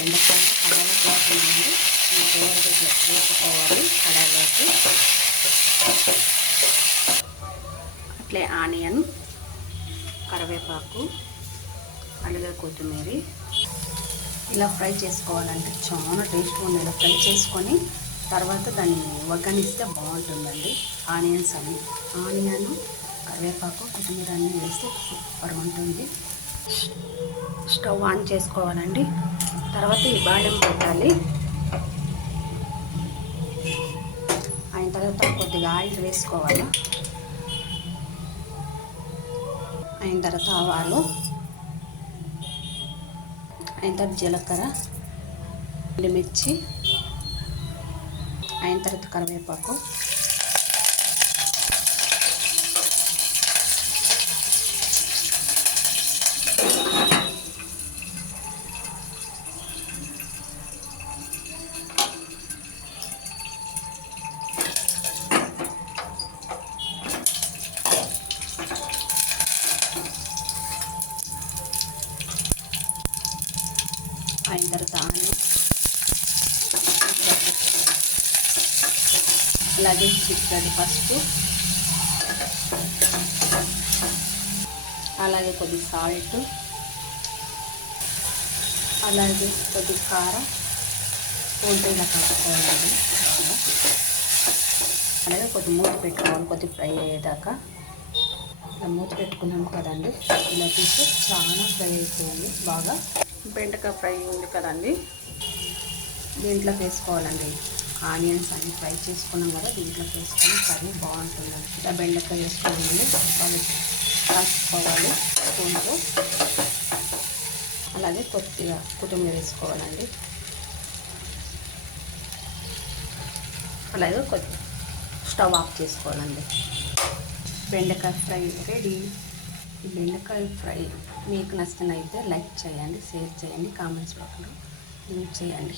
బెండకాయ కడాయిలో పోతున్నామండి. ఈ కూరలు ఇట్లా వేసుకోవాలి కడాయిలోకి. అట్లే ఆనియన్, కరివేపాకు, అలాగే కొత్తిమీర ఇలా ఫ్రై చేసుకోవాలంటే చాలా టేస్ట్గా ఉంది. ఇలా ఫ్రై చేసుకొని తర్వాత దాన్ని వగ్గనిస్తే బాగుంటుందండి. ఆనియన్, కరివేపాకు, కొత్తిమీర అన్నీ వేస్తే సూపర్ ఉంటుంది. స్టవ్ ఆన్ చేసుకోవాలండి. తర్వాత ఈ బాండెం పెట్టాలి. అయిన తర్వాత కొద్దిగా ఆయిల్ వేసుకోవాలి. అయిన తర్వాత ఆవాలు, అయిన తర్వాత జీలకర్ర, ఎండుమిర్చి, అయిన తర్వాత కరివేపాకు, అయిన తర్వాత ఆనియన్, అలాగే చిటికెడు పసుపు, అలాగే కొద్ది సాల్ట్, అలాగే కొద్ది కారం ఉంటే ఇలా కలుపుకోవాలండి. అలాగే కొద్ది మూత పెట్టుకోవాలి. కొద్ది ఫ్రై అయ్యేదాకా ఇలా మూత పెట్టుకున్నాం కదండి. ఇలా తీసి చాలా ఫ్రై అయిపోయింది. బాగా బెండకాయ ఫ్రై ఉంది కదండి, దీంట్లోకి వేసుకోవాలండి. ఆనియన్స్ అన్ని ఫ్రై చేసుకున్నాం కదా, దీంట్లోకి వేసుకొని కర్రీ బాగుంటుందండి. ఇలా బెండకాయ వేసుకోవాలండి, బాగా కలుపుకోవాలి స్పూన్తో. అలాగే కొద్దిగా కొత్తిమీర వేసుకోవాలండి. అలాగే కొద్ది స్టవ్ ఆఫ్ చేసుకోవాలండి. బెండకాయ ఫ్రై రెడీ. ఈ బెండకాయ ఫ్రై మీకు నచ్చినైతే లైక్ చేయండి, షేర్ చేయండి, కామెంట్స్ బాక్స్లో లింక్ చేయండి.